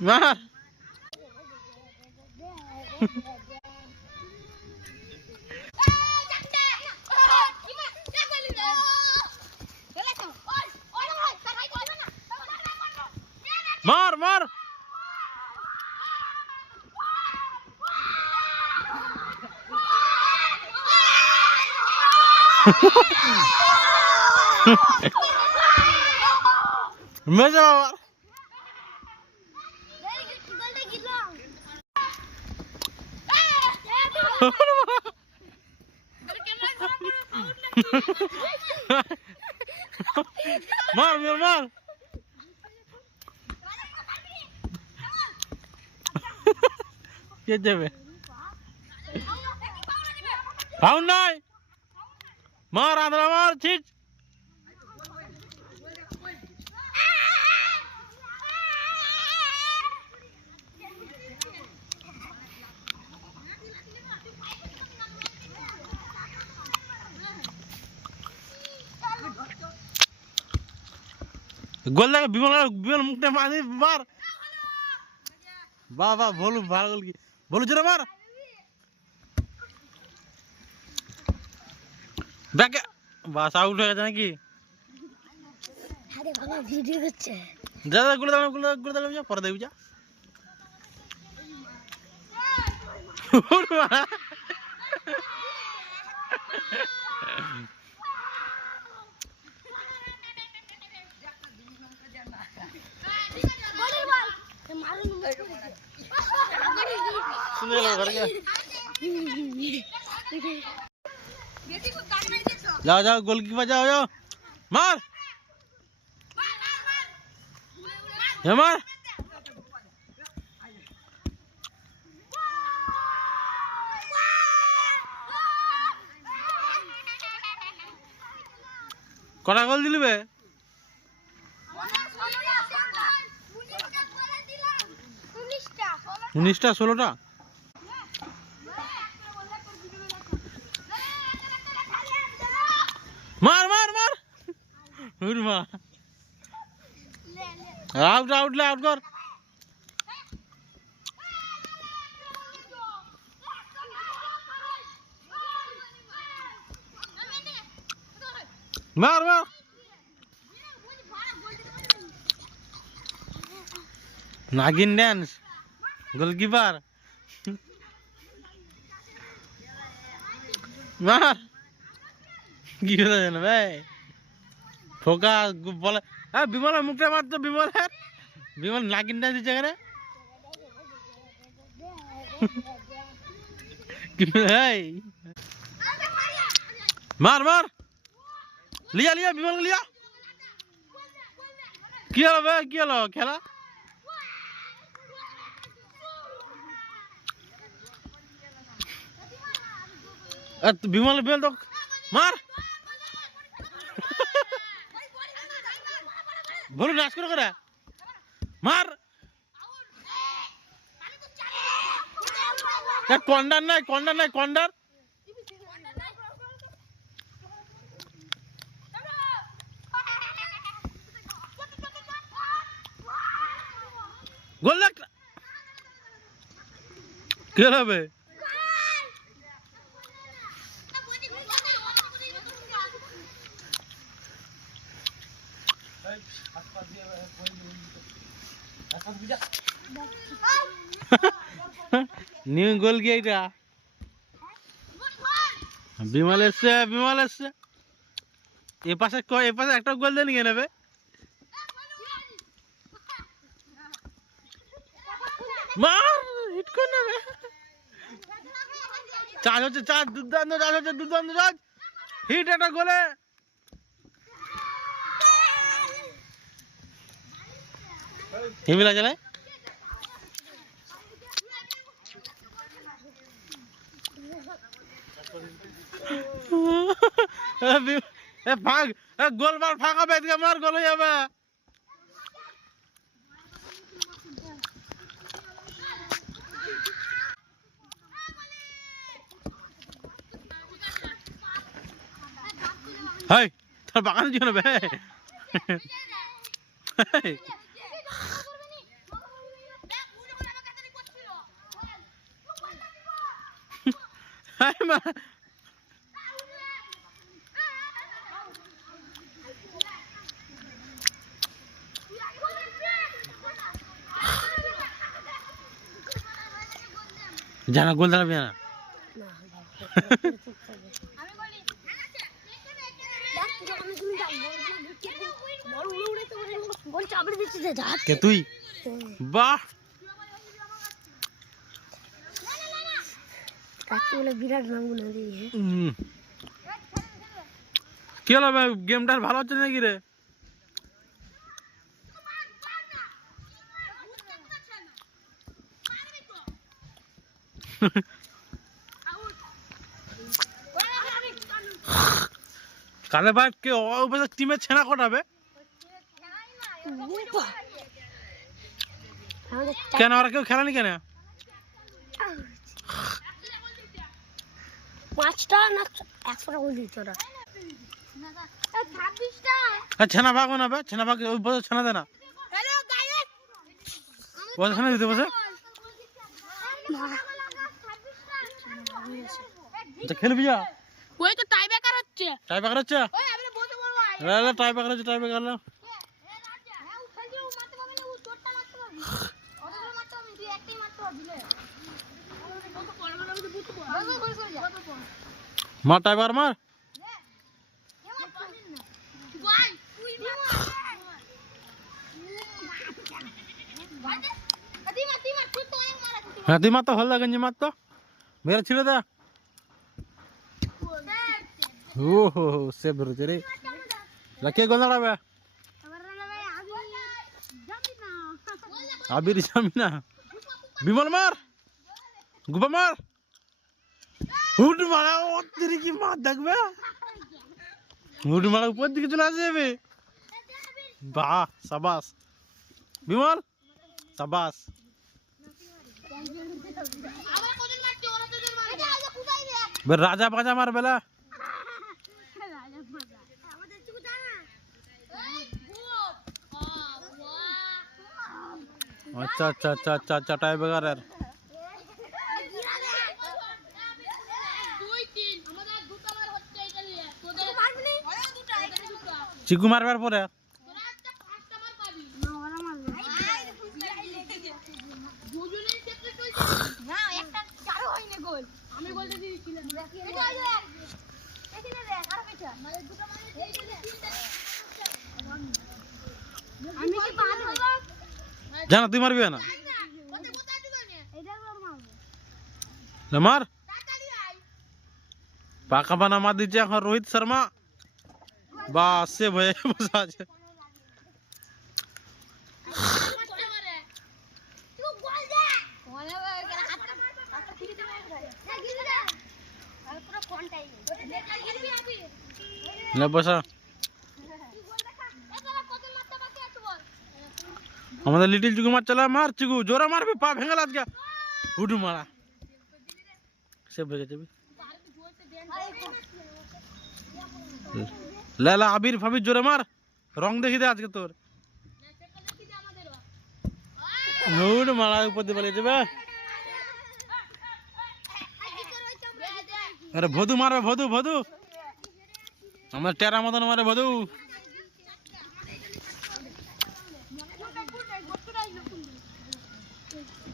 মার মার মার মেজে বাবা মার মার মার কে যাবে ফাউল নাই মার আদরা মার ছিট গোল লাগে বিমল বিমল মুখটা মারি মার বাবা বলু ভালো গোল কি বলু জোরে মার ব্যাকে বাস আউট হয়ে গেছে নাকি আরে বাবা ভিডিও করছে যা যা গুলো দাও গুলো দাও যা পরে দেবি যা जाओ जाओ गोलकीपर जाओ जाओ मार मार कटा गोल दिल बे 19টা 16টা मार मार मार उर्मा आउट आउट ले आउट कर मार मार नागिन डांस गोलकीपर मार কি হলো জানো ভাই ফোকাস বলে হ্যাঁ বিমলের মুখটা মার তো বিমলের বিমল নাগিনটা দিচ্ছে এখানে মার মার লিয়া লিয়া বিমল লিয়া কি হলো ভাই কি হলো খেলা বিমল বেল তো মার बोलो नाच करो करा मार कॉर्नर नहीं कॉर्नर गोल लग क्या है নিউ গোল কি এটা বিমল এসছে এ পাশে একটা গোল দেন নিয়ে নেবে মার হিট করে নেবে চার হচ্ছে দুর্দান্ত চার হিট একটা গোলে হিমিলা চলে ভাগ গোল মার ফাঁকা বেদকে মার গোল হয়ে যাবে হাই তোর বাগানে দিও না বে জানা গোল দাঁড়াবি না। কে তুই? বাহ, বিরাট নাম গুলো দিয়ে কি হলো ভাই, গেমটা ভালো হচ্ছে নাকি রে? কালে ভাই কে টিমের ছেনা কটাবে? কেন ওরা কেউ খেলেনি কেন? পাঁচটা না 100টা করে দিচ্ছে ওরা। ছেনা ভাগ না বে, ছেনা ভাগ ওই বছর ছেনা দে না, বছর ছেনা দিতে বসে খেলবি যা। ওই তো টাই ব্রেকার হচ্ছে, টাই ব্রেকার হচ্ছে, ওই আমি বলতে বলবো টাই ব্রেকার হচ্ছে, টাই ব্রেকার না মার, টাই ব্রেকার মার। হ্যাঁ তুই মার তো, হল গঞ্জি মার তো, মেরে ছিল দে। ও হো সে বেরোচ্ছে রে, কে গোল দাঁড়াবে? আবির জামি না, বিমল মার, গুপা মার, হুড মারা, ওর কি মার দেখবে, হুড মারা উপর দিকে চলে আসবে। বাহ সাবাস বিমল, সাবাস। রাজা বাজা মার বেলা। আচ্ছা আচ্ছা আচ্ছা আচ্ছা আচ্ছা, টাই ব্রেকার। চিকু মারবার পরে জানা তুই মারবি না, মার পাকা পানা মার দিচ্ছে এখন রোহিত শর্মা। বাস সে ভয়ে বসে আছে। বসা আমাদের লিটিল চিকু মার, চলা মার চিকু, জোরে মারবি, পা ভেঙে আজকে, হুডু মারা সে ভেঙে যাবি। লেলা আবির ফাবির জোরে মার, রং দেখি দে আজকে তোর, হুড মারা উপর দিয়ে পালিয়ে যাবে। আরে ভদু মারবে, ভদু ভদু আমার টেরা মতন মারে ভদু।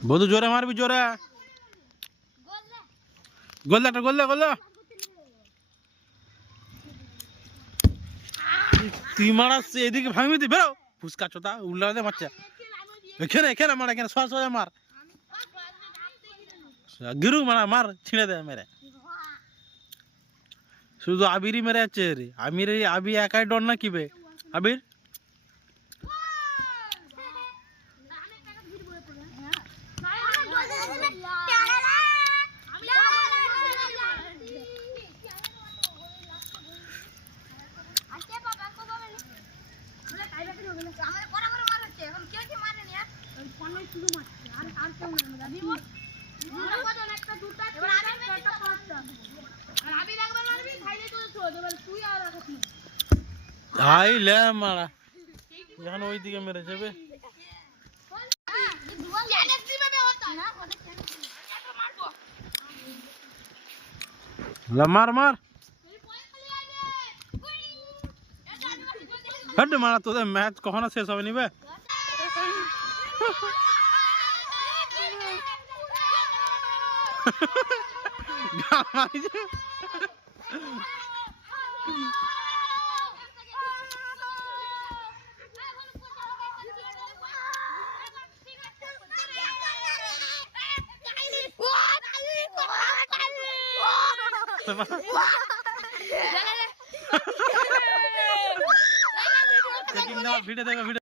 ভদু জোরে মারবি, জোরে গোল দে, একটা গোল দে, গোল দে। তুই মারা এদিকে ভাঙবি, তুই বেরো ফুসকা চোতা উল্লা দে মারছে। এখানে এখানে মার, এখানে সোয়া সোয়া মার, গিরু মারা মার, ছিঁড়ে দে মেরে। শুধু আবিরই মেরে যাচ্ছে রে, আমির আবি একাই ডর না কি বে আবির। আই লে মারা, এখন ওই দিকে মেরে যাবে। মার মার হট মারা, তোদের ম্যাচ কখনো শেষ হবে নিবে। ভিডিও দেখো ভিডিও।